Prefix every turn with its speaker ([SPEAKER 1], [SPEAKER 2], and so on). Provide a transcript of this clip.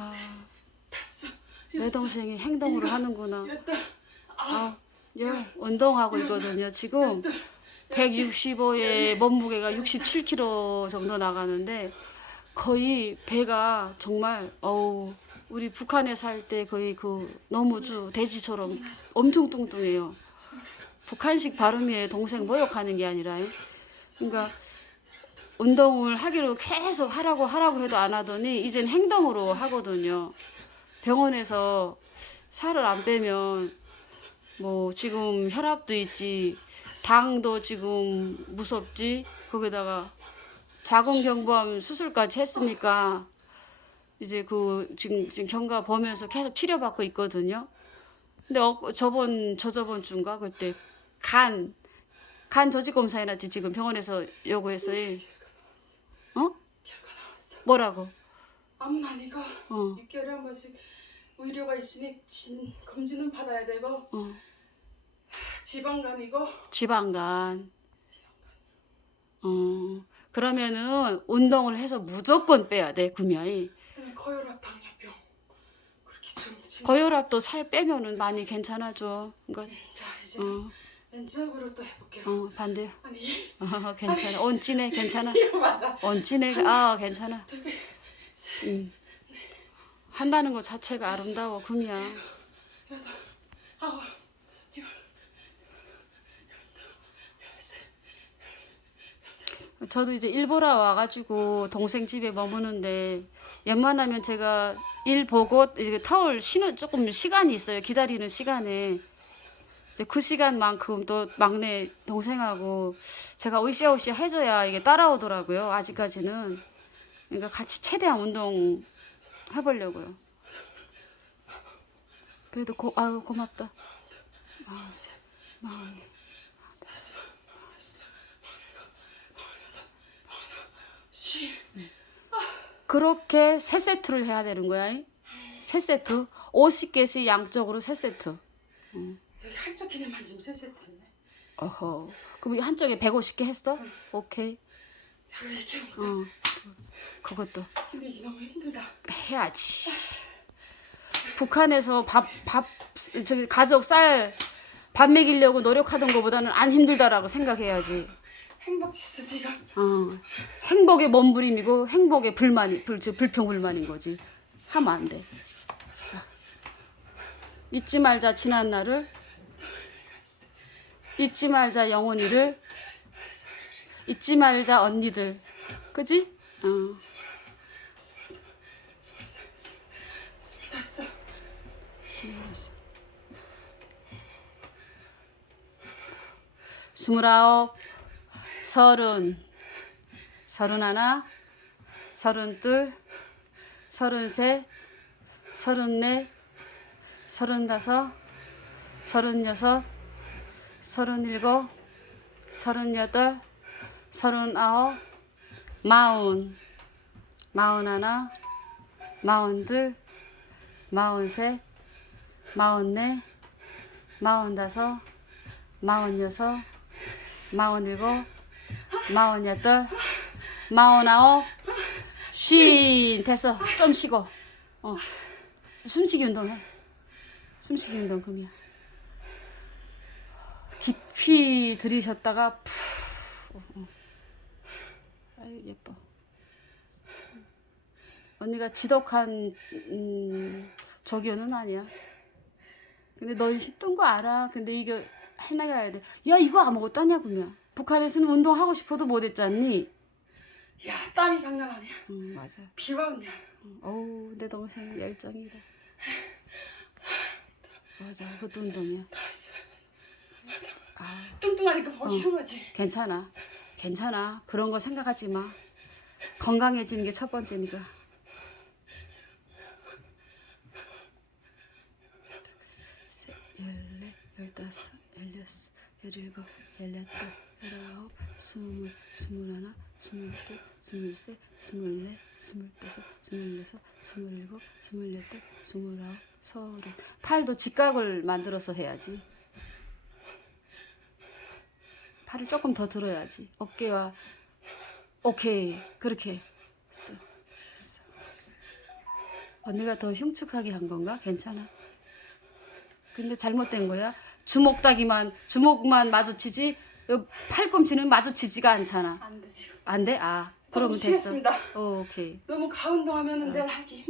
[SPEAKER 1] 아,
[SPEAKER 2] 다섯,
[SPEAKER 1] 내
[SPEAKER 2] 여섯,
[SPEAKER 1] 동생이 행동으로
[SPEAKER 2] 일곱,
[SPEAKER 1] 하는구나.
[SPEAKER 2] 여덟, 아홉,
[SPEAKER 1] 아, 열 운동하고 있거든요. 지금
[SPEAKER 2] 여덟,
[SPEAKER 1] 165에 몸무게가 67kg 정도 나가는데 거의 배가 정말 어우 우리 북한에 살 때 거의 그 너무주 돼지처럼 엄청 뚱뚱해요. 북한식 발음이에요. 동생 모욕하는 게 아니라. 그러니까 운동을 하기로 계속 하라고 하라고 해도 안 하더니 이젠 행동으로 하거든요. 병원에서 살을 안 빼면 뭐 지금 혈압도 있지 당도 지금 무섭지 거기다가 자궁경부암 수술까지 했으니까 이제 그 지금 지금 경과 보면서 계속 치료받고 있거든요. 근데 어, 저번 저저번 주인가 그때 간 간 조직 검사 해놨지 지금 병원에서. 어? 뭐라고?
[SPEAKER 2] 아무나 이거
[SPEAKER 1] 어
[SPEAKER 2] 6개월에 한 번씩 의료가 있으니 진 검진은 받아야 되고
[SPEAKER 1] 어.
[SPEAKER 2] 지방간 이거
[SPEAKER 1] 지방간. 어 그러면은 운동을 해서 무조건 빼야 돼.
[SPEAKER 2] 그다음에 고혈압 당뇨병 그렇게 좀 진...
[SPEAKER 1] 고혈압도 살 빼면은 많이 괜찮아져. 그러니까
[SPEAKER 2] 자 이제
[SPEAKER 1] 어,
[SPEAKER 2] 왼쪽으로 또 해볼게요
[SPEAKER 1] 어 반대.
[SPEAKER 2] 아니
[SPEAKER 1] 어, 괜찮아. 온찐해 괜찮아.
[SPEAKER 2] 이거 맞아
[SPEAKER 1] 온찐해 아 괜찮아.
[SPEAKER 2] 두개
[SPEAKER 1] 응. 한다는 것 자체가 아름다워 구미야.
[SPEAKER 2] 여덟 아홉 열 열두 열세
[SPEAKER 1] 저도 이제 일보라 와가지고 동생 집에 머무는데 웬만하면 제가 일 보고 이제 타올 쉬는 조금 시간이 있어요. 기다리는 시간에 그 시간만큼 또 막내 동생하고 제가 으쌰으쌰 해줘야 이게 따라오더라고요. 아직까지는 그러니까 같이 최대한 운동 해보려고요. 그래도 고 아유 고맙다. 마흔 마흔
[SPEAKER 2] 십
[SPEAKER 1] 그렇게 세 세트를 해야 되는 거야. 이? 세 세트. 50개씩 양쪽으로 세 세트.
[SPEAKER 2] 여기 한쪽 기내만 지금 세 세트 했네
[SPEAKER 1] 어허. 그럼 이 한쪽에 150개 했어? 오케이.
[SPEAKER 2] 야 이렇게
[SPEAKER 1] 어. 그것도
[SPEAKER 2] 근데 이게 너무 힘들다
[SPEAKER 1] 해야지. 북한에서 밥, 밥, 저기 가족 쌀 밥 먹이려고 노력하던 것보다는 안 힘들다라고 생각해야지.
[SPEAKER 2] 행복 지수 지금
[SPEAKER 1] 어. 행복의 몸부림이고 행복의 불만이, 불, 저 불평 불만인 거지. 하면 안 돼. 자. 잊지 말자 지난 날을. 잊지 말자 영원히를. 잊지 말자 언니들. 그지? 어. 스물아홉, 서른, 서른하나, 서른둘, 서른셋, 서른넷, 서른다섯, 서른여섯, 서른일곱, 서른여덟, 서른아홉, 마흔, 마흔하나, 마흔둘, 마흔셋, 마흔넷, 마흔다섯, 마흔여섯, 마흔일곱, 마흔여덟, 마흔아홉, 쉰 됐어. 좀 쉬고. 어. 숨쉬기 운동해. 숨쉬기 운동 금이야. 깊이 들이셨다가 푸. 아유 예뻐. 언니가 지독한 음, 저기요는 아니야. 근데 너 힘든 거 알아. 근데 이거 해나가야 돼. 야 이거 아무것도 아니야 그러면. 북한에서는 운동하고 싶어도 못했잖니.
[SPEAKER 2] 야 땀이 장난 아니야
[SPEAKER 1] 응 맞아.
[SPEAKER 2] 비와 언니야
[SPEAKER 1] 응. 어우 내 동생 열정이다. 맞아 그것도 운동이야. 아
[SPEAKER 2] 뚱뚱하니까 보기
[SPEAKER 1] 어.
[SPEAKER 2] 흉하지
[SPEAKER 1] 괜찮아. 괜찮아. 그런 거 생각하지 마. 건강해지는 게 첫 번째니까. 셋, 열넷, 열다섯, 열여섯, 열일곱, 열여덟, 열아홉, 스물, 스물하나, 스물둘, 스물셋, 스물넷, 스물다섯, 스물여섯, 스물일곱, 스물여덟, 스물아홉, 서른. 팔도 직각을 만들어서 해야지. 팔을 조금 더 들어야지. 어깨와 오케이 그렇게. 쓱, 쓱. 언니가 더 흉측하게 한 건가? 괜찮아. 근데 잘못된 거야. 주먹다기만 주먹만 마주치지 요 팔꿈치는 마주치지가 않잖아.
[SPEAKER 2] 안 되지.
[SPEAKER 1] 안 돼? 아 그러면 됐어.
[SPEAKER 2] 쉬겠습니다.
[SPEAKER 1] 어, 오케이.
[SPEAKER 2] 너무 가운동하면 은 내일 하기